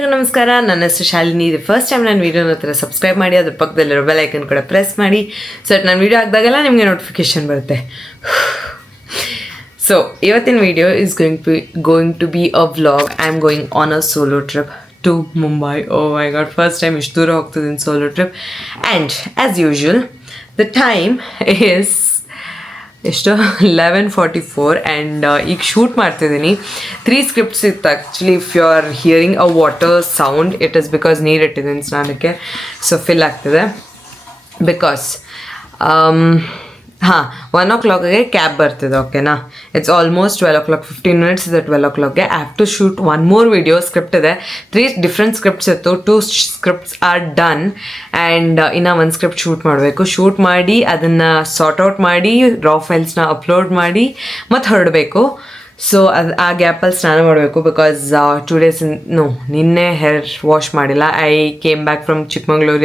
ಎಲ್ರಿಗೂ ನಮಸ್ಕಾರ. ನನ್ನ ಹೆಸರು ಶಾಲಿನಿ. ಇದು ಫಸ್ಟ್ ಟೈಮ್ ನಾನು ವೀಡಿಯೋನ ಹತ್ರ ಸಬ್ಸ್ಕ್ರೈಬ್ ಮಾಡಿ, ಅದ್ರ ಪಕ್ಕದಲ್ಲಿರೋ ಬೆಲ್ ಐಕನ್ ಕೂಡ ಪ್ರೆಸ್ ಮಾಡಿ. ಸೊ ನಾನು ವೀಡಿಯೋ ಹಾಕಿದಾಗೆಲ್ಲ ನಿಮಗೆ ನೋಟಿಫಿಕೇಶನ್ ಬರುತ್ತೆ. ಸೊ ಇವತ್ತಿನ video is going to be a vlog. I am going on a solo trip to Mumbai. Oh my God, first time ಇಷ್ಟು ದೂರ ಹೋಗ್ತಿದ್ದೀನಿ solo trip. And as usual the time is ಎಷ್ಟು 11:44 and ಈಗ shoot ಮಾಡ್ತಿದ್ದೀನಿ. 3 scripts ಇತ್ತು actually. If you are hearing a water sound, it is because ನೀರು ಇಟ್ಟಿದ್ದೀನಿ ಸ್ನಾನಕ್ಕೆ, ಸೊ ಫಿಲ್ ಆಗ್ತಿದೆ. ಬಿಕಾಸ್ 1 o'clockಗೆ ಕ್ಯಾಬ್ ಬರ್ತಿದೆ, ಓಕೆನಾ. ಇಟ್ಸ್ ಆಲ್ಮೋಸ್ಟ್ 12 o'clock, 15 minutes ಇದೆ 12 o'clockಗೆ. I have to shoot 1 more video. Script ಇದೆ, 3 ಡಿಫ್ರೆಂಟ್ ಸ್ಕ್ರಿಪ್ಟ್ಸ್ ಇತ್ತು. 2 ಸ್ಕ್ರಿಪ್ಟ್ಸ್ ಆರ್ ಡನ್ ಆ್ಯಂಡ್ ಇನ್ನು 1 ಸ್ಕ್ರಿಪ್ಟ್ ಶೂಟ್ ಮಾಡಬೇಕು. ಶೂಟ್ ಮಾಡಿ ಅದನ್ನು ಸಾರ್ಟ್ ಔಟ್ ಮಾಡಿ ರಾ ಫೈಲ್ಸ್ನ ಅಪ್ಲೋಡ್ ಮಾಡಿ ಮತ್ತು ಹೊರಡಬೇಕು. ಸೊ ಆ ಗ್ಯಾಪಲ್ಲಿ ಸ್ನಾನ ಮಾಡಬೇಕು. ಬಿಕಾಸ್ 2 days ನಿನ್ನೆ ಹೇರ್ ವಾಶ್ ಮಾಡಿಲ್ಲ. I came back from Chikmagalur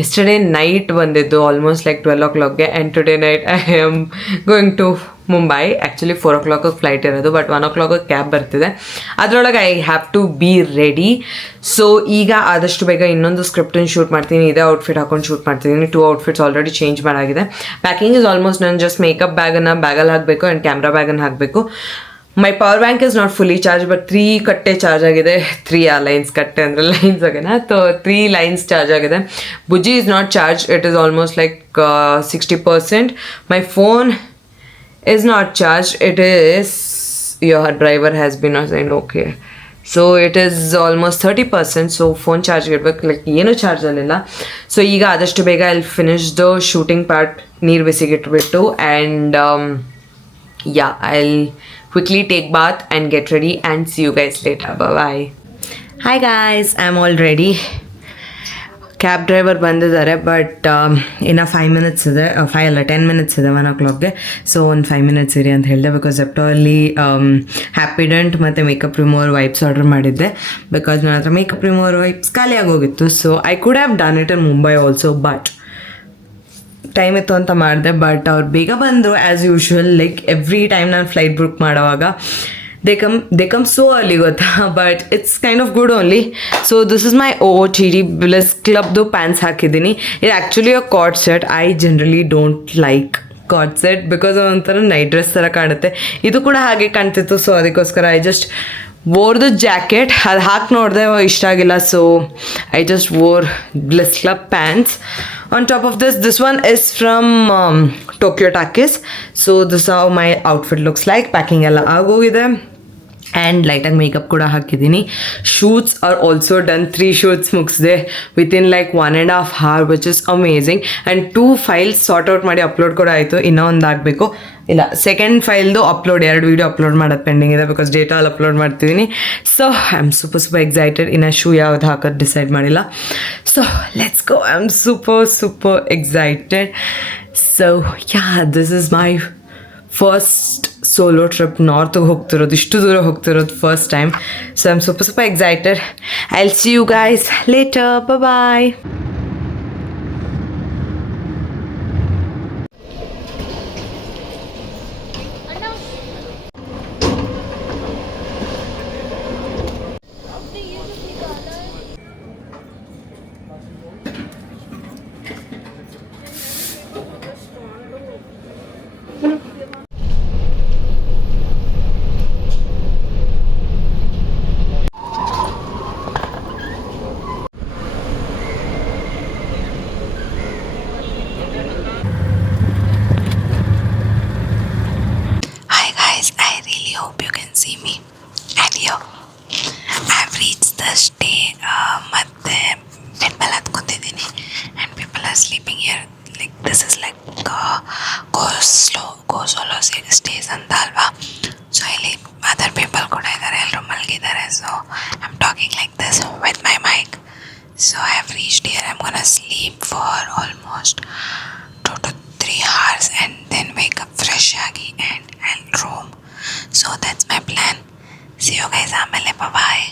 yesterday night ಬಂದಿದ್ದು ಆಲ್ಮೋಸ್ಟ್ ಲೈಕ್ 12 o'clockಗೆ. And today night I am going to Mumbai. Actually 4 o'clock flight ಇರೋದು, ಬಟ್ 1 o'clock ಕ್ಯಾಬ್ ಬರ್ತಿದೆ. ಅದರೊಳಗೆ I have to be ready. So ಈಗ ಆದಷ್ಟು ಬೇಗ ಇನ್ನೊಂದು ಸ್ಕ್ರಿಪ್ಟನ್ನು ಶೂಟ್ ಮಾಡ್ತೀನಿ. ಇದೇ ಔಟ್ಫಿಟ್ ಹಾಕೊಂಡು ಶೂಟ್ ಮಾಡ್ತಿದ್ದೀನಿ. 2 outfits ಆಲ್ರೆಡಿ ಚೇಂಜ್ ಮಾಡಾಗಿದೆ. ಪ್ಯಾಕಿಂಗ್ ಇಸ್ ಆಲ್ಮೋಸ್ಟ್ ನಾನು ಜಸ್ಟ್ ಮೇಕಪ್ ಬ್ಯಾಗನ್ನು ಬ್ಯಾಗಲ್ಲಿ ಹಾಕಬೇಕು ಆ್ಯಂಡ್ ಕ್ಯಾಮ್ರಾ ಬ್ಯಾಗನ್ನು ಹಾಕಬೇಕು. My power bank is not fully charge, but 3 ಕಟ್ಟೆ ಚಾರ್ಜ್ ಆಗಿದೆ. 3 ಲೈನ್ಸ್, ಕಟ್ಟೆ ಅಂದರೆ ಲೈನ್ಸ್ ಆಗೇನಾ. ಸೊ 3 lines ಚಾರ್ಜ್ ಆಗಿದೆ. Bujji is not charge, it is almost like 60%. My phone is not charged. It is, your driver has been assigned, okay. So it is almost 30%. So phone charge ಇರಬೇಕು, like ಏನೂ charge ಅಲ್ಲಿಲ್ಲ. So ಈಗ ಆದಷ್ಟು ಬೇಗ I finish the shooting part, ನೀರು ಬಿಸಿಗಿಟ್ಬಿಟ್ಟು. And I'll quickly take bath and get ready and see you guys later. Bye. Hi guys, I'm all ready. Cab driver ಬಂದಿದ್ದಾರೆ, but ಇನ್ನು 5 minutes ಇದೆ. 5 ಅಲ್ಲ 10 minutes ಇದೆ 1 o'clockಗೆ. ಸೊ ಒಂದು 5 minutes ಇರಿ ಅಂತ ಹೇಳಿದೆ. ಬಿಕಾಸ್ ಜೆಪ್ಟೋಲ್ಲಿ ಹ್ಯಾಪಿಡೆಂಟ್ ಮತ್ತು ಮೇಕಪ್ ರಿಮೂವರ್ ವೈಪ್ಸ್ ಆರ್ಡರ್ ಮಾಡಿದ್ದೆ. ಬಿಕಾಸ್ ನನ್ನ ಹತ್ರ ಮೇಕಪ್ ರಿಮೂವರ್ ವೈಪ್ಸ್ ಖಾಲಿ ಆಗೋಗಿತ್ತು. So I could have done it in Mumbai also, but time ಇತ್ತು ಅಂತ ಮಾಡಿದೆ. ಬಟ್ ಅವ್ರು ಬೇಗ ಬಂದರು as usual. Like every time ನಾನು ಫ್ಲೈಟ್ ಬುಕ್ ಮಾಡೋವಾಗ they come so early, ಗೊತ್ತಾ. But it's kind of good only. So this is my OOTD Bliss Clubದು ಪ್ಯಾಂಟ್ಸ್ ಹಾಕಿದ್ದೀನಿ. ಇದು actually a coord set. I generally don't like coord set because ಒಂಥರ night dress ಥರ ಕಾಣುತ್ತೆ. ಇದು ಕೂಡ ಹಾಗೆ ಕಾಣ್ತಿತ್ತು. ಸೊ ಅದಕ್ಕೋಸ್ಕರ I just wore the jacket. ಅದು ಹಾಕಿ ನೋಡಿದೆ, ಇಷ್ಟ ಆಗಿಲ್ಲ. So I just wore Bliss Club pants. On top of this one is from Tokyo Takis. So this is how my outfit looks like. Packing ಎಲ್ಲ ಆಗೋಗಿದೆ and ಲೈಟಾಗಿ makeup ಕೂಡ ಹಾಕಿದ್ದೀನಿ. Shoots are also done. 3 shoots ಮುಗಿಸಿದೆ within like 1.5 hour, which is amazing. And 2 files sort out ಮಾಡಿ upload ಕೂಡ ಆಯಿತು. ಇನ್ನೂ ಒಂದು ಆಗಬೇಕು. ಇಲ್ಲ, ಸೆಕೆಂಡ್ ಫೈಲ್ದು ಅಪ್ಲೋಡ್, 2 ವೀಡಿಯೋ ಅಪ್ಲೋಡ್ ಮಾಡೋದು ಪೆಂಡಿಂಗ್ ಇದೆ. ಬಿಕಾಸ್ ಡೇಟಾ ಅಲ್ಲಿ ಅಪ್ಲೋಡ್ ಮಾಡ್ತಿದ್ದೀನಿ. So I am super excited. ಇನ್ನು ಶೂ ಯಾವ್ದು ಹಾಕೋದು ಡಿಸೈಡ್ ಮಾಡಿಲ್ಲ. So let's go. I am super excited. So this is my first solo trip. ನಾರ್ತ್ಗೆ ಹೋಗ್ತಿರೋದು, ಇಷ್ಟು ದೂರ ಹೋಗ್ತಿರೋದು first time. So I am super excited. I will see you guys later. Bye. ಮತ್ತೆ bed ಮೇಲೆ ಹತ್ಕೊತಿದ್ದೀನಿ and people are sleeping here. Like this is like go solo stays ಅಂತ ಅಲ್ವಾ. So ಇಲ್ಲಿ ಅದರ್ ಪೀಪಲ್ ಕೂಡ ಇದ್ದಾರೆ, ಎಲ್ಲರೂ ಮಲಗಿದ್ದಾರೆ. So I am talking like this with my mic. So I have reached here. I am gonna sleep for almost 2 to 3 hours and then wake up fresh ಆಗಿ and room. So that's my plan. See you guys ಆಮೇಲೆ. Bye.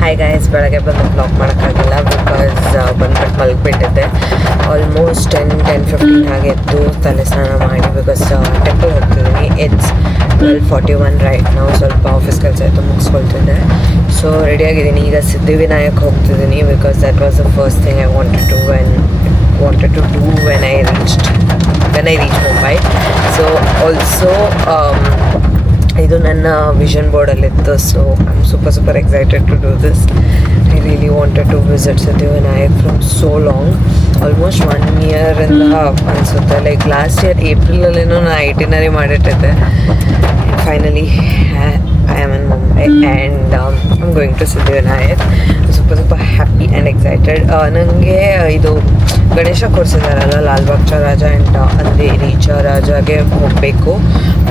Hi guys, ಬೆಳಗ್ಗೆ ಬಂದು blog ಮಾಡೋಕ್ಕಾಗಿಲ್ಲ because ಬಂದ್ಬಿಟ್ಟು ಮಲಗಿಬಿಟ್ಟಿದ್ದೆ. Almost 10:15 ಹಾಗೆ ಎದ್ದು ತಲೆ ಸ್ನಾನ ಮಾಡಿ ಬಿಕಾಸ್ ಟೆಂಪಲ್ ಹೋಗ್ತಿದ್ದೀನಿ. ಇಟ್ಸ್ 12:41 ರೈಟ್ ನಾವು. ಸ್ವಲ್ಪ ಆಫೀಸ್ ಕೆಲಸ ಆಯಿತು, ಮುಗಿಸ್ಕೊಳ್ತಿದ್ದೆ. ಸೊ ರೆಡಿಯಾಗಿದ್ದೀನಿ. ಈಗ ಸಿದ್ಧಿವಿನಾಯಕ್ ಹೋಗ್ತಿದ್ದೀನಿ because that was the first thing I wanted to do when I reach Mumbai. So also ಇದು ನನ್ನ ವಿಷನ್ ಬೋರ್ಡಲ್ಲಿತ್ತು. So I am super excited to do this. I really wanted to visit Siddhivinayak from so long, almost 1 ಇಯರಿಂದ ಅನಿಸುತ್ತೆ. Like last year ಏಪ್ರಿಲಲ್ಲೇನೋ ನಾನು itinerary ಮಾಡಿಟ್ಟಿದ್ದೆ. Finally I am in Mumbai and I am going to Siddhivinayak. Super happy and excited. ನನಗೆ ಇದು ಗಣೇಶ ಕೂರಿಸಿದಾರಲ್ಲ ಲಾಲ್ಬಾಗ್ ಚಾ ರಾಜ and Andheri ಚಾ ರಾಜಾಗೆ ಹೋಗಬೇಕು.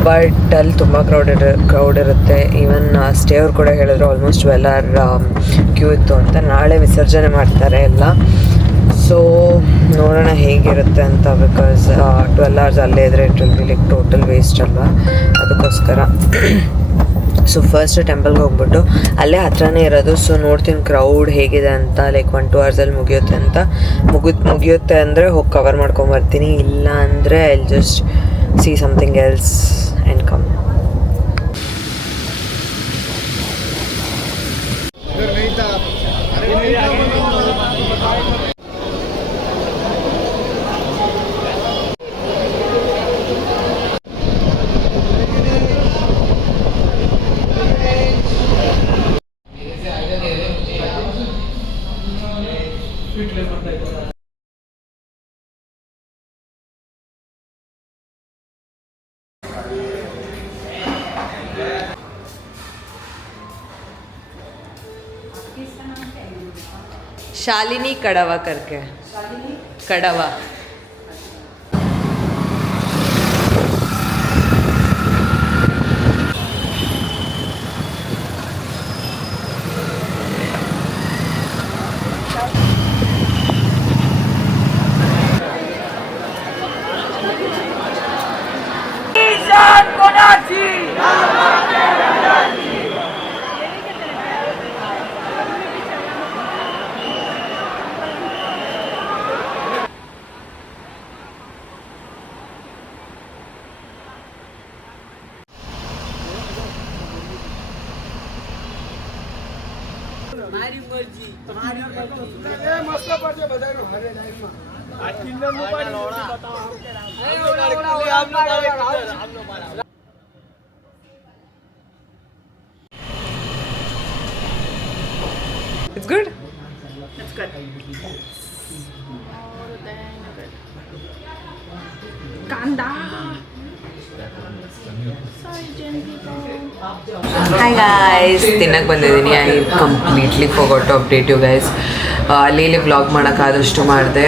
But ಅಲ್ಲಿ ತುಂಬ ಕ್ರೌಡ್ ಇರುತ್ತೆ. ಈವನ್ ಸ್ಟೇ ಅವ್ರು ಕೂಡ ಹೇಳಿದ್ರು ಆಲ್ಮೋಸ್ಟ್ 12 hour ಕ್ಯೂ ಇತ್ತು ಅಂತ. ನಾಳೆ ವಿಸರ್ಜನೆ ಮಾಡ್ತಾರೆ ಎಲ್ಲ. ಸೊ ನೋಡೋಣ ಹೇಗಿರುತ್ತೆ ಅಂತ. ಬಿಕಾಸ್ 12 hours ಅಲ್ಲೇ ಇದ್ದರೆ it will be like total waste ಅಲ್ವಾ, ಅದಕ್ಕೋಸ್ಕರ. ಸೊ ಫಸ್ಟ್ ಟೆಂಪಲ್ಗೆ ಹೋಗ್ಬಿಟ್ಟು ಅಲ್ಲೇ ಹತ್ರನೇ ಇರೋದು. ಸೊ ನೋಡ್ತೀನಿ ಕ್ರೌಡ್ ಹೇಗಿದೆ ಅಂತ. ಲೈಕ್ 1-2 hours ಮುಗಿಯುತ್ತೆ ಅಂತ. ಮುಗಿಯುತ್ತೆ ಅಂದರೆ ಹೋಗಿ ಕವರ್ ಮಾಡ್ಕೊಂಬರ್ತೀನಿ. ಇಲ್ಲ ಅಂದರೆ I just C something else and come. Shalini कड़वा करके कड़वा. મારી મરજી તમારી મરજી એ મસલો પડશે બધાનો હારે લાઈફમાં આ કિન્નર નું પાડી બતાવો આમનો પાડા. It's good? It's good. Kanda. Hi guys, ತಿನ್ನಕ್ಕೆ ಬಂದಿದ್ದೀನಿ. I completely forgot to update you guys. ಅಲ್ಲಿ ವ್ಲಾಗ್ ಮಾಡೋಕ್ಕಾದಷ್ಟು ಮಾಡಿದೆ.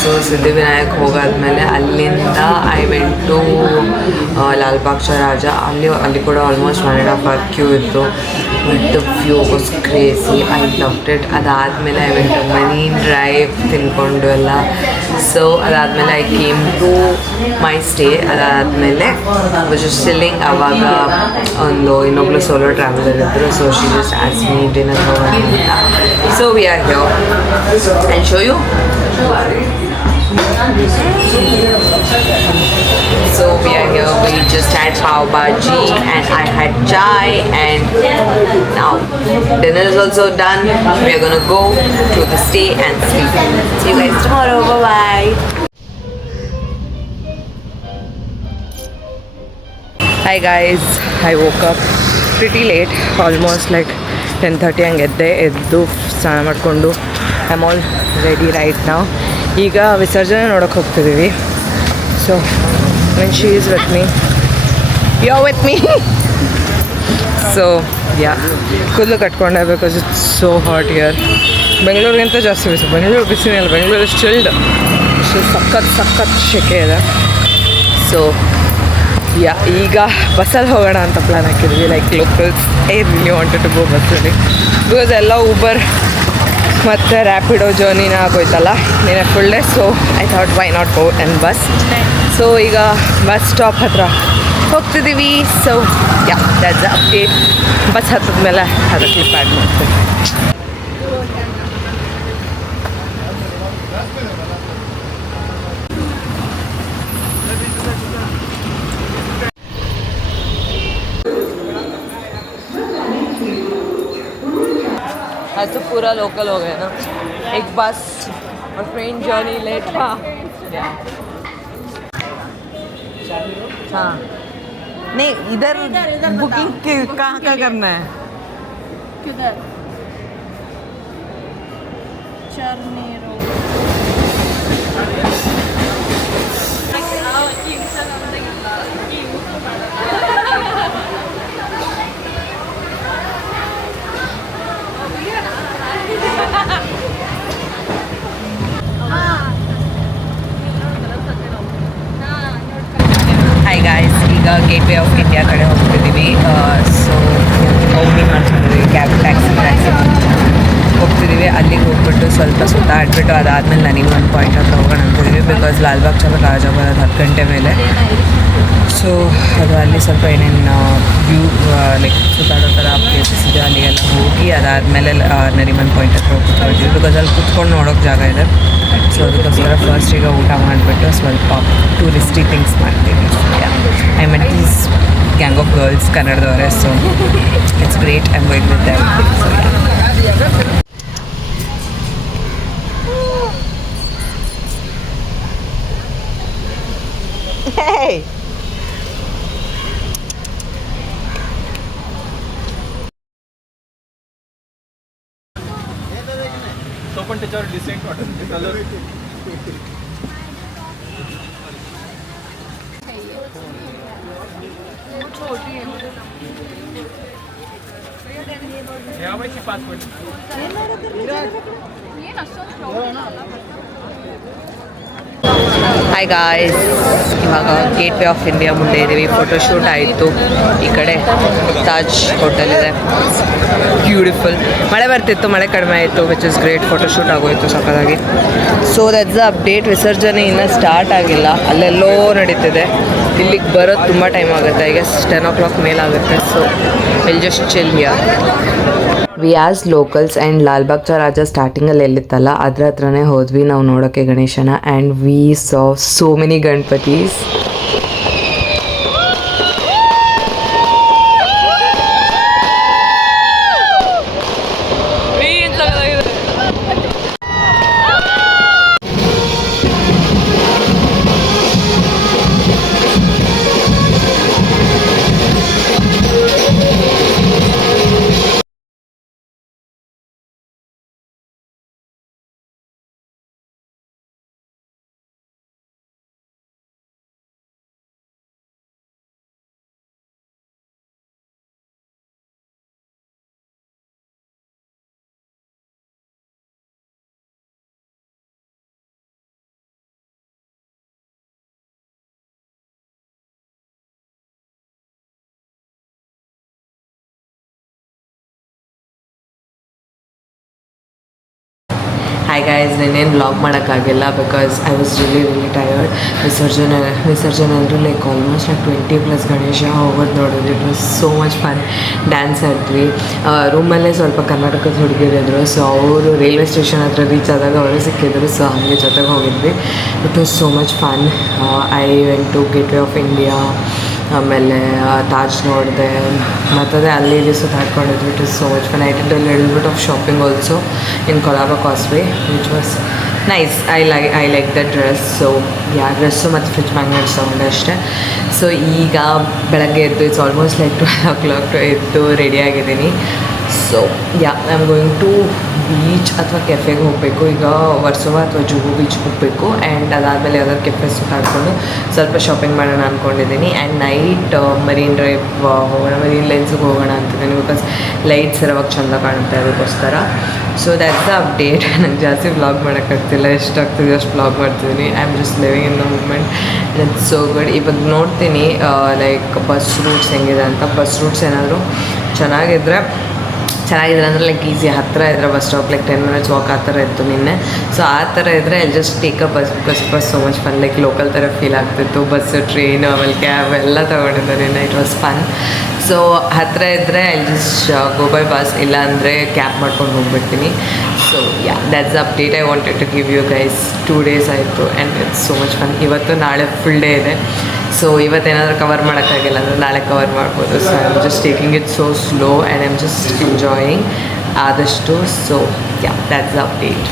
ಸೊ ಸಿದ್ಧಿವಿನಾಯಕ್ ಹೋಗಾದ್ಮೇಲೆ ಅಲ್ಲಿಂದ I went to Lalbagh cha Raja. ಅಲ್ಲಿ ಕೂಡ ಆಲ್ಮೋಸ್ಟ್ 1.5 hour ಕ್ಯೂ ಇತ್ತು. But the view was crazy. I loved it. ಅದಾದಮೇಲೆ I went to Marine Drive ತಿನ್ಕೊಂಡು ಎಲ್ಲ. ಸೊ ಅದಾದಮೇಲೆ I came to my stay. ಅದಾದಮೇಲೆ ವಾಸ್ ಜಸ್ಟ್ ಚಿಲ್ಲಿಂಗ್. ಆವಾಗ ಇನ್ನೊಬ್ಳು ಸೋಲೋ ಟ್ರಾವೆಲರ್ ಇದ್ದರು. So she just asked me dinner ಹೋಗೋಣ ಅಂತ. So we are here. I'll show you. So we are here. We just had pav bhaji and I had chai, and now dinner is also done. We are gonna go to the stay and sleep. See you guys tomorrow. Bye bye. Hi guys, I woke up pretty late, almost like 10:30 ಹಂಗೆ ಎದ್ದು ಸ್ನಾನ ಮಾಡಿಕೊಂಡು I am all ready right ನಾವು. ಈಗ ವಿಸರ್ಜನೆ ನೋಡೋಕೆ ಹೋಗ್ತಿದ್ದೀವಿ. So when she is with me, you are with me. So yeah, ಕೂದಲು ಕಟ್ಕೊಂಡೆ because it's so hot here. ಬೆಂಗಳೂರಿಗಿಂತ ಜಾಸ್ತಿ ಬಿಸಿ. ಬೆಂಗಳೂರು ಬಿಸಿನೇ ಅಲ್ಲ, ಬೆಂಗಳೂರು ಚಿಲ್ಡ್. ಸಖತ್ ಶೆಕೆ ಇದೆ. ಸೊ ಯಾ, ಈಗ ಬಸ್ಸಲ್ಲಿ ಹೋಗೋಣ ಅಂತ ಪ್ಲ್ಯಾನ್ ಹಾಕಿದ್ವಿ. Like locals I really wanted to go ಬಸ್ಸಲ್ಲಿ. ಬಿಕಾಸ್ ಎಲ್ಲ ಊಬರ್ ಮತ್ತು ರ್ಯಾಪಿಡೋ ಜರ್ನಿನ ಆಗೋಯ್ತಲ್ಲ ನೀನು full day. So I thought why not go and bus. So ಈಗ ಬಸ್ ಸ್ಟಾಪ್ ಹತ್ರ ಹೋಗ್ತಿದ್ದೀವಿ. So yeah, that's the update. Bus ಹತ್ತಿದ್ಮೇಲೆ ಅದು ಕ್ಲಿಪ್ ಆ್ಯಡ್ ಮಾಡ್ತೀನಿ. आज तो पूरा लोकल हो गया ना, एक बस और ट्रेन जर्नी लेट था। हाँ नहीं, इधर बुकिंग कहाँ का करना है? किधर? चरनी रोड। ಹಾಯ್ ಗಾಯ್ಸ್, ಈಗ ಗೇಟ್ ವೇ ಆಫ್ ಇಂಡಿಯಾ ಕಡೆ ಹೋಗ್ತಿದ್ದೀವಿ. ಸೊ ಔಟಿಂಗ್ ಮಾಡ್ತಿದ್ದೀವಿ, ಕ್ಯಾಬ್ ಟ್ಯಾಕ್ಸಿ ಹೋಗ್ತಿದ್ದೀವಿ. ಅಲ್ಲಿಗೆ ಹೋಗ್ಬಿಟ್ಟು ಸ್ವಲ್ಪ ಸುತ್ತಾಡ್ಬಿಟ್ಟು ಅದಾದಮೇಲೆ ನನಗೆ ಒಂದು ಪಾಯಿಂಟ್ ಹತ್ರ ಹೋಗೋಣ ಅಂತಿದ್ದೀವಿ. ಬಿಕಾಸ್ ಲಾಲ್ಬಾಗ್ ಚಲೋ ರಾಜ ಬರೋದು 10 ಗಂಟೆ ಮೇಲೆ. ಸೊ ಅದು ಅಲ್ಲಿ ಸ್ವಲ್ಪ ಏನೇನು ವ್ಯೂ ಲೈಕ್ ಸುತ್ತಾಡೋ ಥರ ಪ್ಲೇಸಸ್ ಇದೆ, ಅಲ್ಲಿಗೆಲ್ಲ ಹೋಗಿ ಅದಾದಮೇಲೆ ನರಿಮನ್ ಪಾಯಿಂಟ್ ಹತ್ರ ಹೋಗ್ಬಿಟ್ಟು ಬಿಕಾಸ್ ಅಲ್ಲಿ ಕುತ್ಕೊಂಡು ನೋಡೋಕ್ಕೆ ಜಾಗ ಇದೆ. ಸೊ ಅದಕ್ಕೋಸ್ಕರ ಫಸ್ಟ್ ಈಗ ಊಟ ಮಾಡಿಬಿಟ್ಟು ಸ್ವಲ್ಪ ಟೂರಿಸ್ಟಿ ಥಿಂಗ್ಸ್ ಮಾಡ್ತೀವಿ. I met these gang of girls ಕನ್ನಡದವರೇ. So it's great, I am going with them. Hey! तो पण त्याच्यावर डिसेंट वाटत कलर. यावेळी 5 मिनिट. ಹಾಯ್ ಗಾಯ್ಸ್, ಇವಾಗ ಗೇಟ್ ವೇ ಆಫ್ ಇಂಡಿಯಾ ಮುಂದೆ ಇದ್ದೀವಿ. ಫೋಟೋಶೂಟ್ ಆಯಿತು. ಈ ಕಡೆ ತಾಜ್ ಹೋಟೆಲ್ ಇದೆ, ಬ್ಯೂಟಿಫುಲ್. ಮಳೆ ಬರ್ತಿತ್ತು, ಮಳೆ ಕಡಿಮೆ ಆಯಿತು, ವಿಚ್ ಇಸ್ ಗ್ರೇಟ್. ಫೋಟೋಶೂಟ್ ಆಗೋಯಿತು ಸಕ್ಕತ್ತಾಗಿ. So that's the update. ವಿಸರ್ಜನೆ ಇನ್ನೂ ಸ್ಟಾರ್ಟ್ ಆಗಿಲ್ಲ, ಅಲ್ಲೆಲ್ಲೋ ನಡೀತಿದೆ. ಇಲ್ಲಿಗೆ ಬರೋದು ತುಂಬ ಟೈಮ್ ಆಗುತ್ತೆ, ಐ ಗೆಸ್ 10 o'clock ಮೇಲಾಗುತ್ತೆ. So will just chill here. We as locals and Lalbaug cha Raja ಸ್ಟಾರ್ಟಿಂಗಲ್ಲಿ ಎಲ್ಲಿತ್ತಲ್ಲ ಅದ್ರ ಹತ್ರನೇ ಹೋದ್ವಿ ನಾವು ನೋಡೋಕ್ಕೆ ಗಣೇಶನ. And we saw so many Ganapatis. Hi guys, ನಾನೇನು ವ್ಲಾಗ್ ಮಾಡೋಕ್ಕಾಗಿಲ್ಲ because I was really tired. ವಿಸರ್ಜನೆ ಅಂದರೆ ಲೈಕ್ ಆಲ್ಮೋಸ್ಟ್ ಲೈಕ್ 20+ ಗಣೇಶ ಹೋಗೋದು ನೋಡೋದು. It was so much fun. Dance ಆಡ್ತೀವಿ. ರೂಮಲ್ಲೇ ಸ್ವಲ್ಪ ಕರ್ನಾಟಕದ ಹುಡುಗಿರಿದ್ರು. ಸೊ ಅವರು ರೈಲ್ವೆ ಸ್ಟೇಷನ್ ಹತ್ರ ರೀಚ್ ಆದಾಗ ಅವರು ಸಿಕ್ಕಿದ್ರು. ಸೊ ಹಾಗೆ ಜೊತೆಗೆ ಹೋಗಿದ್ವಿ. It was so much fun. I went to gateway of India, ಆಮೇಲೆ ತಾಜ್ ನೋಡಿದೆ, ಮತ್ತದೆ ಅಲ್ಲಿ ಇಲ್ಲಿ ಸುತ್ತಾಡ್ಕೊಂಡಿದ್ವಿ. It is so much fun. I did a little bit of shopping also in Colaba Causeway, which was nice. I like the dress. So dress ಮತ್ತು fridge magnets ತೊಗೊಂಡೆ ಅಷ್ಟೇ. So ಈಗ ಬೆಳಗ್ಗೆ ಎದ್ದು ಇಟ್ಸ್ ಆಲ್ಮೋಸ್ಟ್ ಲೈಕ್ 12 o'clock ಎದ್ದು ರೆಡಿಯಾಗಿದ್ದೀನಿ. So I am going to beach ಅಥವಾ ಕೆಫೆಗೆ ಹೋಗಬೇಕು. ಈಗ ವರ್ಸೋವಾ ಅಥವಾ ಜುಹು ಬೀಚ್ ಹೋಗಬೇಕು. ಆ್ಯಂಡ್ ಅದಾದಮೇಲೆ ಯಾವ್ದಾದ್ರು ಕೆಫೆ ಸುತ್ತಾಡ್ಕೊಂಡು ಸ್ವಲ್ಪ ಶಾಪಿಂಗ್ ಮಾಡೋಣ ಅಂದ್ಕೊಂಡಿದ್ದೀನಿ. ಆ್ಯಂಡ್ ನೈಟ್ ಮರೀನ್ ಡ್ರೈವ್ ಹೋಗೋಣ, ಮರೀನ್ ಲೈನ್ಸ್ಗೆ ಹೋಗೋಣ ಅಂತಿದ್ದೀನಿ. ಬಿಕಾಸ್ ಲೈಟ್ಸ್ ಇರೋವಾಗ ಚೆಂದ ಕಾಣುತ್ತೆ, ಅದಕ್ಕೋಸ್ಕರ. So that's the update. ನಂಗೆ ಜಾಸ್ತಿ ವ್ಲಾಗ್ ಮಾಡೋಕ್ಕಾಗ್ತಿಲ್ಲ, ಎಷ್ಟಾಗ್ತಿದೆ ಅಷ್ಟು ವ್ಲಾಗ್ ಮಾಡ್ತಿದ್ದೀನಿ. I am just living in the moment. It's so good. ಇವಾಗ ನೋಡ್ತೀನಿ ಲೈಕ್ ಬಸ್ ರೂಟ್ಸ್ ಹೆಂಗಿದೆ ಅಂತ. ಬಸ್ ರೂಟ್ಸ್ ಏನಾದರೂ ಚೆನ್ನಾಗಿದ್ರೆ ಅಂದರೆ ಲೈಕ್ ಈಸಿ ಹತ್ತಿರ ಇದ್ದರೆ bus stop like 10 minutes walk ಆ ಥರ ಇತ್ತು ನಿನ್ನೆ. ಸೊ ಆ ಥರ ಇದ್ದರೆ I just take a bus because it was so much fun. Like local ಥರ ಫೀಲ್ ಆಗ್ತಿತ್ತು. ಬಸ್ಸು, ಟ್ರೈನು, ಆಮೇಲೆ ಕ್ಯಾಬ್ ಎಲ್ಲ ತೊಗೊಂಡಿದ್ದೆ ನಿನ್ನೆ. It was fun. ಸೊ ಹತ್ತಿರ ಇದ್ದರೆ I just go by bus, ಇಲ್ಲ ಅಂದರೆ ಕ್ಯಾಬ್ ಮಾಡ್ಕೊಂಡು ಹೋಗ್ಬಿಡ್ತೀನಿ. So that's the update I wanted to give you guys. 2 days ಆಯಿತು and it's so much fun. ಇವತ್ತು ನಾಳೆ ಫುಲ್ ಡೇ ಇದೆ. ಸೊ ಇವತ್ತೇನಾದರೂ ಕವರ್ ಮಾಡೋಕ್ಕಾಗಿಲ್ಲ ಅಂದರೆ ನಾಳೆ ಕವರ್ ಮಾಡ್ಬೋದು. So I am just taking it so slow and I am just enjoying. ಆದಷ್ಟು. So yeah, that's the update.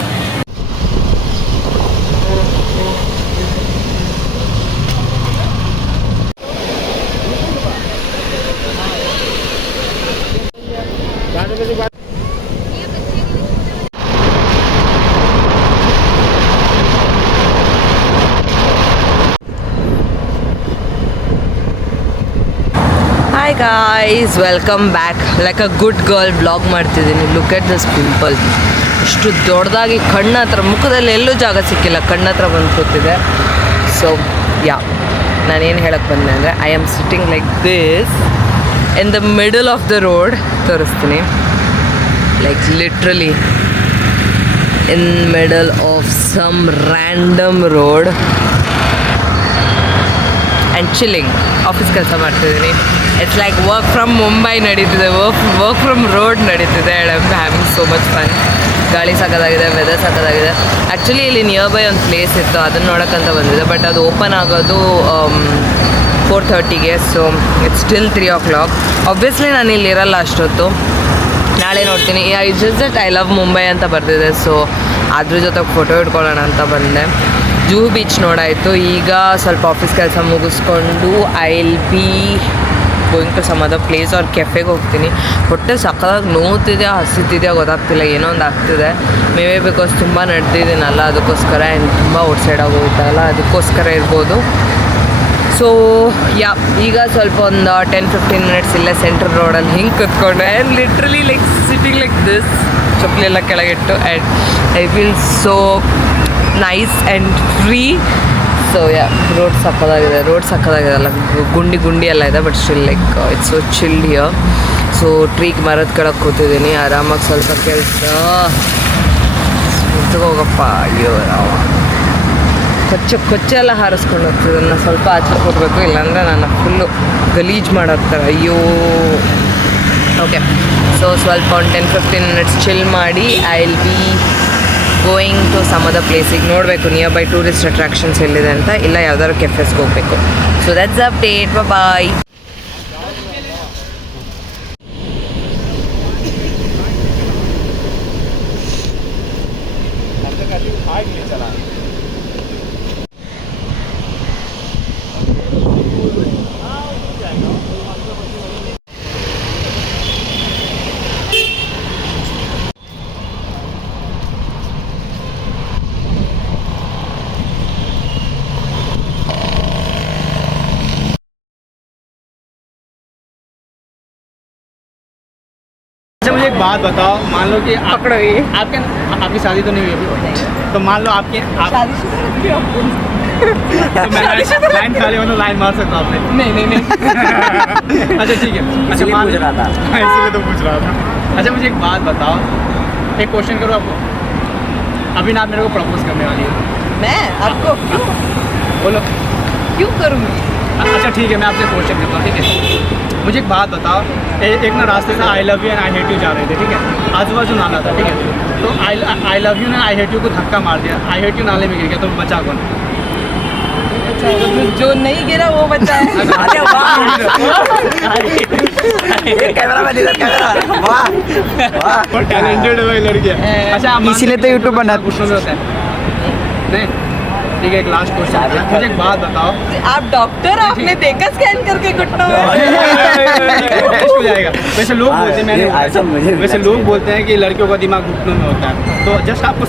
Hi guys, welcome back. Like a good girl blog ಮಾಡ್ತಿದ್ದೀನಿ. Look at this pimple. ಇಷ್ಟು ದೊಡ್ಡದಾಗಿ ಕಣ್ಣ ಹತ್ರ, ಮುಖದಲ್ಲಿ ಎಲ್ಲೂ ಜಾಗ ಸಿಕ್ಕಿಲ್ಲ, ಕಣ್ಣ ಹತ್ರ ಬಂದು ಕೂತಿದೆ. ಸೊ ಯಾ, ನಾನೇನು ಹೇಳಕ್ಕೆ ಬಂದೆ ಅಂದರೆ I am sitting like this in the middle of the road. ತೋರಿಸ್ತೀನಿ. Like literally in middle of some random road and chilling. Office ಕೆಲಸ ಮಾಡ್ತಿದ್ದೀನಿ. It's like work from Mumbai ನಡೀತಿದೆ, ವರ್ಕ್ ಫ್ರಮ್ ರೋಡ್ ನಡೀತಿದೆ. And I am having so much fun. ಗಾಳಿ ಸಾಕೋದಾಗಿದೆ, weather ಸಾಕೋದಾಗಿದೆ. Actually ಇಲ್ಲಿ near by ಒಂದು ಪ್ಲೇಸ್ ಇತ್ತು, ಅದನ್ನು ನೋಡೋಕ್ಕಂತ ಬಂದಿದೆ. ಬಟ್ ಅದು ಓಪನ್ ಆಗೋದು 4:30ಗೆ. So it's still 3 o'clock. Obviously ನಾನು ಇಲ್ಲಿ ಇರಲ್ಲ ಅಷ್ಟೊತ್ತು, ನಾಳೆ ನೋಡ್ತೀನಿ. It's just that I love Mumbai ಅಂತ ಬರ್ತಿದೆ. ಸೊ ಅದ್ರ ಜೊತೆಗೆ ಫೋಟೋ ಇಟ್ಕೊಳ್ಳೋಣ ಅಂತ ಬಂದೆ. ಜೂಹು ಬೀಚ್ ನೋಡಾಯಿತು. ಈಗ ಸ್ವಲ್ಪ ಆಫೀಸ್ ಕೆಲಸ ಮುಗಿಸ್ಕೊಂಡು I will be going to some other place or ಕೆಫೆಗೆ ಹೋಗ್ತೀನಿ. ಹೊಟ್ಟೆ ಸಕ್ಕದಾಗಿ ನೋವ್ತಿದೆಯಾ ಹಸಿತಿದೆಯಾ ಗೊತ್ತಾಗ್ತಿಲ್ಲ, ಏನೋ ಒಂದು ಆಗ್ತಿದೆ. ಮೇ ಬಿ ಬಿಕಾಸ್ ತುಂಬ ನಡೆದಿದ್ದೀನಲ್ಲ ಅದಕ್ಕೋಸ್ಕರ, ಆ್ಯಂಡ್ ತುಂಬ ಔಟ್ ಸೈಡ್ ಆಗೋಗುತ್ತಲ್ಲ ಅದಕ್ಕೋಸ್ಕರ ಇರ್ಬೋದು. ಸೊ ಯಾ, ಈಗ ಸ್ವಲ್ಪ ಒಂದು 10-15 ಮಿನಿಟ್ಸ್ ಇಲ್ಲೇ ಸೆಂಟ್ರಲ್ ರೋಡಲ್ಲಿ ಹಿಂಗೆ ಕುತ್ಕೊಂಡೆ. And literally like sitting like this, ಚಪ್ಪಲಿ ಕೆಳಗಿಟ್ಟು. And I feel so nice and free. So yeah, road ಸಕ್ಕದಾಗಿದೆ ಅಲ್ಲ, ಗುಂಡಿ ಎಲ್ಲ ಇದೆ. But still like it's so chill here. So ಟ್ರೀಗೆ ಮರದ ಕೆಳಗೆ ಕೂತಿದ್ದೀನಿ ಆರಾಮಾಗಿ. ಸ್ವಲ್ಪ ಕೆಲಸ ಹೋಗಪ್ಪ. ಅಯ್ಯೋ ರಾವ, ಕೊಚ್ಚೆಲ್ಲ ಹಾರಿಸ್ಕೊಂಡು ಹೋಗ್ತದೆ. ನಾನು ಸ್ವಲ್ಪ ಆಚೆ ಕೊಡಬೇಕು, ಇಲ್ಲಾಂದರೆ ನಾನು ಫುಲ್ಲು ಗಲೀಜು ಮಾಡೋಗ್ತಾರೆ. ಅಯ್ಯೋ. ಓಕೆ, ಸೊ ಸ್ವಲ್ಪ ಒಂದು 10-15 ಮಿನಿಟ್ಸ್ ಚಿಲ್ ಮಾಡಿ I will be going to some other ಪ್ಲೇಸಿಗೆ. ನೋಡಬೇಕು ನಿಯರ್ ಬೈ ಟೂರಿಸ್ಟ್ ಅಟ್ರಾಕ್ಷನ್ಸ್ ಎಲ್ಲಿದೆ ಅಂತ, ಇಲ್ಲ ಯಾವ್ದಾದ್ರು ಕೆಫೆಸ್ಗೆ ಹೋಗಬೇಕು. So that's update. ಬಾಯ್. अच्छा, मुझे एक बात बताओ. मान लो कि आपकी शादी तो नहीं हुई अभी, तो मान लो आपकी तो मैं लाइन खाली मतलब लाइन मार सकता हूँ आपने? नहीं. अच्छा ठीक है. अच्छा मान पूछ रहा था. इसीलिए तो पूछ रहा था. अच्छा मुझे एक बात बताओ, एक क्वेश्चन करो आपको. अभी ना आप मेरे को प्रपोज करने वाली हो. मैं आपको बोलो. क्यों करूँगी? अच्छा ठीक है, मैं आपसे क्वेश्चन करता हूँ. ठीक है, मुझे एक बात बताओ. एक ना रास्ते से I love you and I hate you जा रहे थे. ठीक है, आजू बाजू नाला था. ठीक है, तो आई लव यू ने आई हेट यू को धक्का मार दिया. आई हेट यू नाले में गिर गया, तो बचा कौन? जो नहीं गिरा वो बचा है. अरे वाह. कैमरा मैन इधर, कैमरा. वाह वाह, टैलेंटेड है भाई लड़की. अच्छा, इसीलिए तो यूट्यूब बना पूछना होता है. नहीं ठीक है, एक लास्ट क्वेश्चन. मुझे एक बात बताओ. आप डॉक्टर, आपने देखा स्कैन करके घुटनों में? टेस्ट हो जाएगा. वैसे लोग बोलते हैं, वैसे लोग बोलते हैं कि लड़कियों का दिमाग घुटनों में होता है. तो जस्ट आपको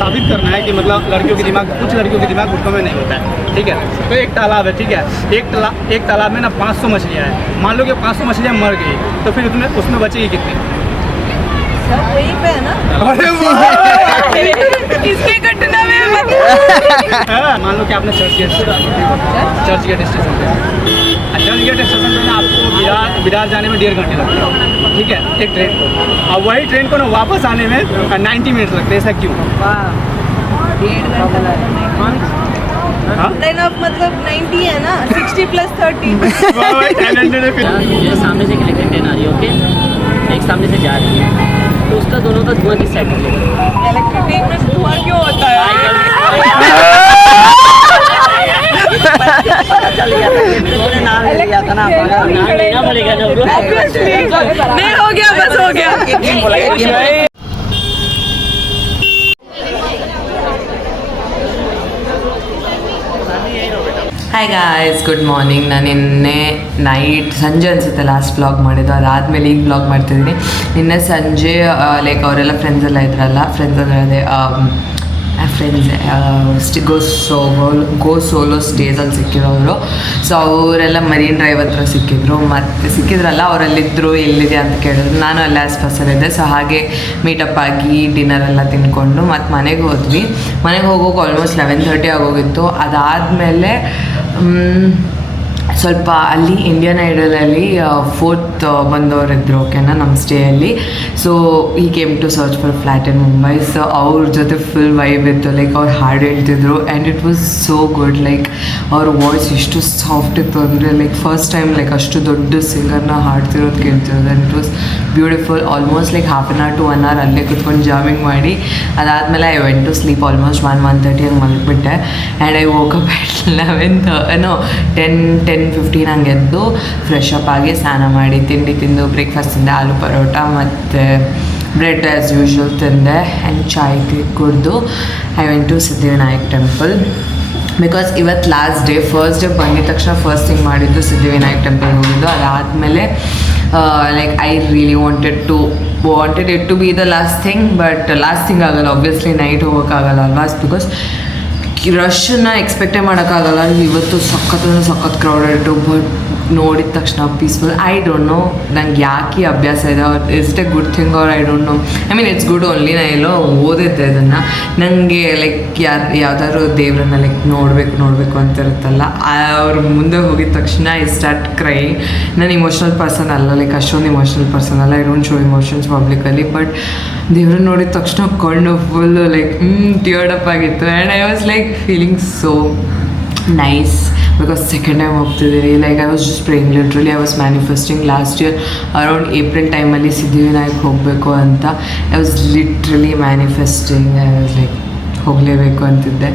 साबित करना है कि मतलब लड़कियों के दिमाग, कुछ लड़कियों के दिमाग घुटनों में नहीं होता है. ठीक है, तो एक तालाब है. ठीक है, एक तालाब में ना 500 मछलियाँ हैं. मान लो कि 500 मछलियाँ मर गई, तो फिर उसमें बचेगी कितनी? सब वहीं पे है ना. अरे इसके घटना में मान लो कि आपने चर्च गेट स्टेशन पे, चर्च गेट स्टेशन पे ना आपको विरार जाने में 1.5 घंटे लगते हैं. ठीक है, एक ट्रेन को, और वही ट्रेन को ना वापस आने में 90 मिनट लगते हैं. ऐसा क्यों? 1.5 घंटा मतलब 90 है ना, 60 + 30. ये सामने से एक इलेक्ट्रिक ट्रेन आ रही है. ओके, एक सामने से जा रही है, तो उसका दोनों का धुआं किस साइड निकलेगा? इलेक्ट्रिक ट्रेन में धुआं क्यों होता है? पता चल गया. तूने नाम ले लिया था ना, नाम लेना पड़ेगा ना ब्रो। नहीं हो गया, बस हो गया। Hi guys, good morning. ನಾನು ನಿನ್ನೆ ನೈಟ್ ಸಂಜೆ ಅನಿಸುತ್ತೆ ಲಾಸ್ಟ್ ವ್ಲಾಗ್ ಮಾಡಿದ್ದು. ಅದಾದಮೇಲೆ ಈಗ ವ್ಲಾಗ್ ಮಾಡ್ತಿದ್ದೀನಿ. ನಿನ್ನೆ ಸಂಜೆ ಲೈಕ್ ಅವರೆಲ್ಲ ಫ್ರೆಂಡ್ಸ್ ಎಲ್ಲ ಇದ್ರಲ್ಲ, ಫ್ರೆಂಡ್ಸ್ ಅಂದರೆ ಅದೇ ಫ್ರೆಂಡ್ಸ್ ಗೋ ಸೋಲೋ ಸ್ಟೇಸಲ್ಲಿ ಸಿಕ್ಕಿರೋರು. ಸೊ ಅವರೆಲ್ಲ ಮರೀನ್ ಡ್ರೈವ್ ಹತ್ರ ಸಿಕ್ಕಿದ್ರಲ್ಲ, ಅವರಲ್ಲಿದ್ದರು ಎಲ್ಲಿದೆ ಅಂತ ಕೇಳಿದ್ರು. ನಾನು ಅಲ್ಲಿ ಆಸ್ಪಾಸಲ್ಲಿದ್ದೆ. ಸೊ ಹಾಗೆ ಮೀಟಪ್ ಆಗಿ ಡಿನ್ನರೆಲ್ಲ ತಿನ್ಕೊಂಡು ಮತ್ತು ಮನೆಗೆ ಹೋದ್ವಿ. ಮನೆಗೆ ಹೋಗೋಕೆ ಆಲ್ಮೋಸ್ಟ್ 11:30 ಆಗೋಗಿತ್ತು. ಅದಾದಮೇಲೆ ಸ್ವಲ್ಪ ಅಲ್ಲಿ ಇಂಡಿಯನ್ ಐಡಲಲ್ಲಿ 4th ಬಂದವರಿದ್ದರು, ಓಕೆನಾ, ನಮ್ಮ ಸ್ಟೇಯಲ್ಲಿ. So he came to search for flat in Mumbai. So ಅವ್ರ ಜೊತೆ ಫುಲ್ ವೈಬ್ ಇತ್ತು. ಲೈಕ್ ಅವ್ರು ಹಾಡು ಹೇಳ್ತಿದ್ರು and it was so good. Like ಅವ್ರ ವಾಯ್ಸ್ ಎಷ್ಟು ಸಾಫ್ಟ್ ಇತ್ತು ಅಂದರೆ ಲೈಕ್ ಫಸ್ಟ್ ಟೈಮ್ ಲೈಕ್ ಅಷ್ಟು ದೊಡ್ಡ ಸಿಂಗರ್ನ ಹಾಡ್ತಿರೋದು ಕೇಳ್ತಿರೋದು. And it was beautiful. Almost like 1/2 hour to 1 hour ಅಲ್ಲೇ ಕುತ್ಕೊಂಡು ಜಾಮಿಂಗ್ ಮಾಡಿ ಅದಾದಮೇಲೆ I went to sleep almost 1:30 ಹಂಗೆ ಮಲಗಿಬಿಟ್ಟೆ. And I woke up at 10:15 ಹಂಗೆ ಎದ್ದು ಫ್ರೆಶ್ ಅಪ್ ಆಗಿ ಸ್ನಾನ ಮಾಡಿ ತಿಂಡಿ ತಿಂದು ಬ್ರೇಕ್ಫಾಸ್ಟ್ ತಿಂದೆ. ಆಲೂ ಪರೋಟ ಮತ್ತು ಬ್ರೆಡ್ ಆ್ಯಸ್ ಯೂಶ್ವಲ್ ತಿಂದೆ. ಆ್ಯಂಡ್ ಚಾಯ್ ಕುಡಿದು I went to Siddhivinayak temple. Because ಇವತ್ತು ಲಾಸ್ಟ್ ಡೇ. ಫಸ್ಟ್ ಡೇ ಬಂದಿದ ತಕ್ಷಣ ಫಸ್ಟ್ ಥಿಂಗ್ ಮಾಡಿದ್ದು ಸಿದ್ಧಿವಿನಾಯಕ್ ಟೆಂಪಲ್ ಹೋಗಿದ್ದು. ಅದಾದಮೇಲೆ like I really wanted it to be the last thing. But last thing ಆಗಲ್ಲ, ಆಬ್ವಿಯಸ್ಲಿ ನೈಟ್ ಹೋಗೋಕ್ಕಾಗಲ್ಲ ಅಲ್ವಾ, ಬಿಕಾಸ್ ರಶನ್ನು ಎಕ್ಸ್ಪೆಕ್ಟೇ ಮಾಡೋಕ್ಕಾಗಲ್ಲ. ಇವತ್ತು ಸಖತ್ ಕ್ರೌಡೆಡ್. ಬಟ್ ನೋಡಿದ ತಕ್ಷಣ ಪೀಸ್ಫುಲ್. ಐ ಡೋಂಟ್ ನೋ ನಂಗೆ ಯಾಕೆ ಅಭ್ಯಾಸ ಇದೆ, is it A good thing R I don't no. I mean it's good only. ನಾನು ಎಲ್ಲೋ ಓದಿದ್ದೆ ಅದನ್ನು. ನನಗೆ ಲೈಕ್ ಯಾವ್ದಾದ್ರು ದೇವ್ರನ್ನ ಲೈಕ್ ನೋಡಬೇಕು ಅಂತ ಇರುತ್ತಲ್ಲ, ಅವ್ರ ಮುಂದೆ ಹೋಗಿದ ತಕ್ಷಣ ಐ ಸ್ಟಾರ್ಟ್ ಕ್ರೈಯಿಂಗ್. ನಾನು ಇಮೋಷ್ನಲ್ ಪರ್ಸನ್ ಅಲ್ಲ, ಲೈಕ್ ಅಷ್ಟೊಂದು ಇಮೋಷ್ನಲ್ ಪರ್ಸನ್ ಅಲ್ಲ. I don't show emotions publicly. But ದೇವ್ರನ್ನ ನೋಡಿದ ತಕ್ಷಣ ಕೊಂಡು ಫುಲ್ಲು ಲೈಕ್ ಟಿಯರ್ಡ್ ಅಪ್ ಆಗಿತ್ತು. And I was like feeling so nice because second time ಹೋಗ್ತಿದ್ದೀರಿ. Like I was just praying. Literally I was manifesting last year around April ಟೈಮಲ್ಲಿ ಸಿದ್ಧಿವಿನಾಯಕ್ ಹೋಗಬೇಕು ಅಂತ. I was literally manifesting. I was like ಹೋಗಲೇಬೇಕು ಅಂತಿದ್ದೆ.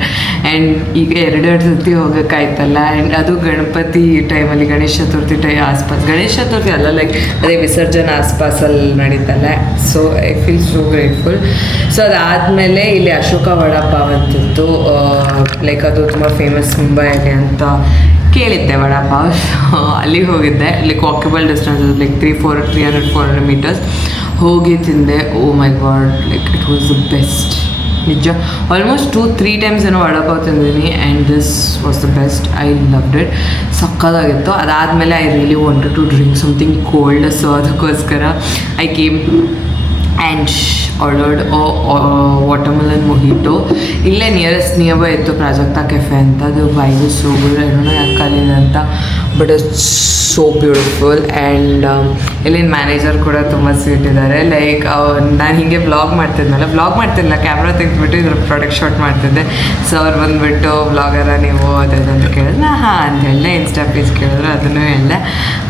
And ಈಗ 2 ಸರ್ತಿ ಹೋಗೋಕ್ಕಾಯ್ತಲ್ಲ. And ಅದು ಗಣಪತಿ ಟೈಮಲ್ಲಿ, ಗಣೇಶ ಚತುರ್ಥಿ ಆಸ್ಪಾಸ್, ಗಣೇಶ ಚತುರ್ಥಿ ಅಲ್ಲ, ಲೈಕ್ ಅದೇ ವಿಸರ್ಜನೆ ಆಸ್ಪಾಸಲ್ಲಿ ನಡೀತಲ್ಲ. So I feel so grateful. So ಅದಾದಮೇಲೆ ಇಲ್ಲಿ ಅಶೋಕ ವಡಾಪಾವ್ ಅಂತಿತ್ತು. ಲೈಕ್ ಅದು ತುಂಬ ಫೇಮಸ್ ಮುಂಬೈಯಲ್ಲಿ ಅಂತ ಕೇಳಿದ್ದೆ ವಡಾಪಾವ್. ಅಲ್ಲಿಗೆ ಹೋಗಿದ್ದೆ. Like walkable distance, like 300-400 meters ಹೋಗಿ ತಿಂದೆ. Oh my god, like it was the best. ನಿಜ ಆಲ್ಮೋಸ್ಟ್ 2-3 times ಏನೋ ವಡಾಪಾವ್ ತಿಂದಿದ್ದೀನಿ. And this was the best. I loved it. ಸಕ್ಕತ್ತಾಗಿತ್ತು. ಅದಾದಮೇಲೆ I really wanted to drink something cold. So ಅದಕ್ಕೋಸ್ಕರ I came and ordered watermelon mojito. ಇಲ್ಲೇ nearby ಇತ್ತು Prajakta cafe ಅಂತ. ಅದು vibe so good. I don't know ಯಾಕೆ ಕಾಲಿದೆ ಅಂತ, but it's so beautiful. And ಇಲ್ಲಿನ ಮ್ಯಾನೇಜರ್ ಕೂಡ ತುಂಬ ಸ್ವೀಟ್ ಇದ್ದಾರೆ. ಲೈಕ್ ನಾನು ಹೀಗೆ ವ್ಲಾಗ್ ಮಾಡ್ತಿದ್ನಲ್ಲ, ಕ್ಯಾಮ್ರಾ ತೆಗೆದ್ಬಿಟ್ಟು ಇದ್ರ ಪ್ರಾಡಕ್ಟ್ ಶಾಟ್ ಮಾಡ್ತಿದ್ದೆ. ಸೊ ಅವ್ರು ಬಂದುಬಿಟ್ಟು ವ್ಲಾಗರ ನೀವು ಅದಂತ ಕೇಳಿದ್ರೆ ಹಾಂ ಅಂತ ಹೇಳಿದೆ. ಇನ್ಸ್ಟಾ ಪೇಜ್ ಕೇಳಿದ್ರು, ಅದನ್ನು ಹೇಳಿದೆ.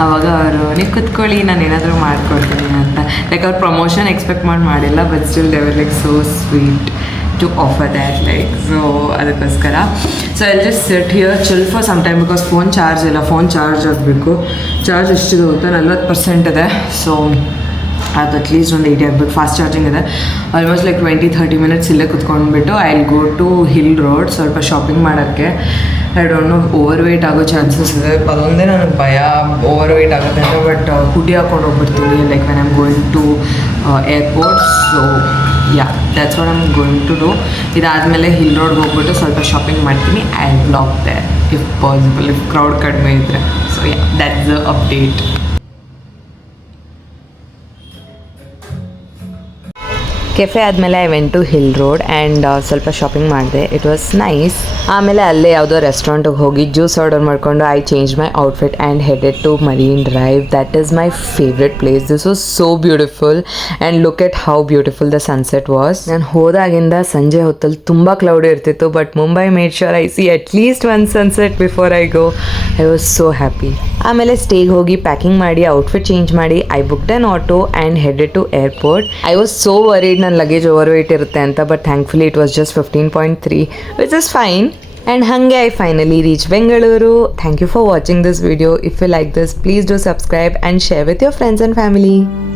ಆವಾಗ ಅವರು ನೀವು ಕುತ್ಕೊಳ್ಳಿ, ನಾನು ಏನಾದರೂ ಮಾಡ್ಕೊಡ್ತೀನಿ ಅಂತ. ಲೈಕ್ ಅವ್ರು ಪ್ರಮೋಷನ್ ಎಕ್ಸ್ಪೆಕ್ಟ್ ಮಾಡಿಲ್ಲ, but still they were like so sweet to offer that, like, so ಅದಕ್ಕೋಸ್ಕರ. So I just sit here chill for some time because phone charge ಇಲ್ಲ. ಫೋನ್ ಚಾರ್ಜ್ ಆಗಬೇಕು. ಚಾರ್ಜ್ ಎಷ್ಟಿದೆ ಗೊತ್ತಾ, 40% ಇದೆ. ಸೊ ಅದು at least ಒಂದು 80 ಆಗಬೇಕು. ಫಾಸ್ಟ್ ಚಾರ್ಜಿಂಗ್ ಇದೆ. ಆಲ್ಮೋಸ್ಟ್ ಲೈಕ್ 20-30 minutes ಇಲ್ಲೇ ಕುತ್ಕೊಂಡ್ಬಿಟ್ಟು I will go to Hill Road ಸ್ವಲ್ಪ ಶಾಪಿಂಗ್ ಮಾಡೋಕ್ಕೆ. I don't know, overweight ಆಗೋ ಚಾನ್ಸಸ್ ಇದೆ. ಅದೊಂದೇ ನನಗೆ ಭಯ, ಓವರ್ ವೆಯ್ಟ್ ಆಗುತ್ತೆ ಅಂತ. ಬಟ್ ಹುಡಿ ಹಾಕೊಂಡು ಹೋಗ್ಬಿಡ್ತೀನಿ like when I am going to airport. So yeah, that's what I am going to do. ಇದಾದಮೇಲೆ ಹಿಲ್ ರೋಡ್ಗೆ ಹೋಗ್ಬಿಟ್ಟು ಸ್ವಲ್ಪ ಶಾಪಿಂಗ್ ಮಾಡ್ತೀನಿ. I vlog there if possible, if crowd ಕಡಿಮೆ ಇದ್ದರೆ. So yeah, that's the update. Cafe ಆದಮೇಲೆ I went to Hill Road and ಸ್ವಲ್ಪ shopping ಮಾಡಿದೆ. It was nice. ಆಮೇಲೆ ಅಲ್ಲೇ ಯಾವುದೋ ರೆಸ್ಟೋರೆಂಟಿಗೆ ಹೋಗಿ ಜ್ಯೂಸ್ ಆರ್ಡರ್ ಮಾಡಿಕೊಂಡು I change my outfit and headed to Marine Drive. That is my favourite place. This was so beautiful and look at how beautiful the sunset was. ನಾನು ಹೋದಾಗಿಂದ ಸಂಜೆ ಹೊತ್ತಲ್ಲಿ ತುಂಬ ಕ್ಲೌಡ್ ಇರ್ತಿತ್ತು, but Mumbai made sure I see at least one sunset before I go. I was so happy. ಆಮೇಲೆ ಸ್ಟೇಗೆ ಹೋಗಿ packing ಮಾಡಿ ಔಟ್ಫಿಟ್ ಚೇಂಜ್ ಮಾಡಿ I booked an auto and headed to airport. I was so worried ನನ್ನ luggage over weight ಇರುತ್ತೆ ಅಂತ, but thankfully it was just 15.3 which is fine. And hange I finally reached Bengaluru. Thank you for watching this video. If you like this, please do subscribe and share with your friends and family.